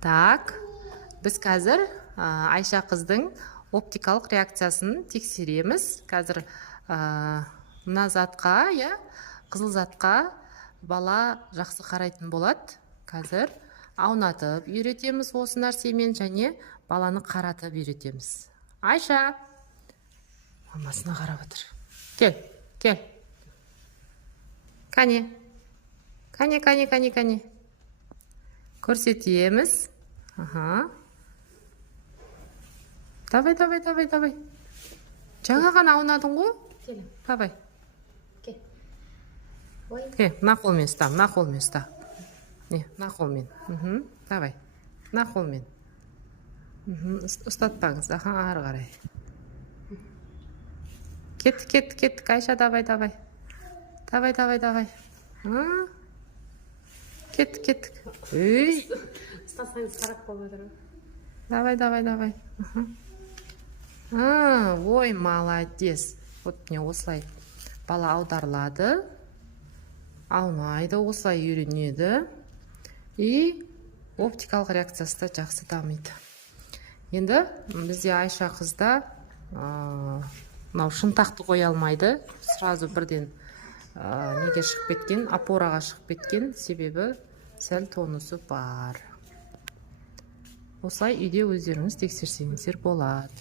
Так, біз қазір Айша қыздың оптикалық реакциясын тексереміз. Қазір мына затқа, қызыл затқа бала жақсы қарайтын болады. Қазір аунатып үйретеміз осы нәрсемен, және баланы қаратып үйретеміз. Айша, мамасына қарап отыр. Кел. Кәне. Көрсетеміз. Давай. Жаңа ғана аунадың ғой? Давай. Мына қолмен ұста, мына қолмен. Давай. Мына қолмен. Ұстатпаңыз, ары қарай. Кеттік, Айша, давай. Давай. Кеттік. Ұстасаңыз қарап болып отырмын. Давай. Ой, молодец. Вот мне осылай бала аударылады, аунайды, осылай үйренеді. И оптикалық реакциясы да жақсы дамиды. Енді бізде Айша қызда мынау шынтақты қоя алмайды. Сразу бірден неге шығып кеткен, опораға шығып кеткен, себебі сәл тонусы бар. Осылай үйде өздеріңіз тексерсеңіздер болады.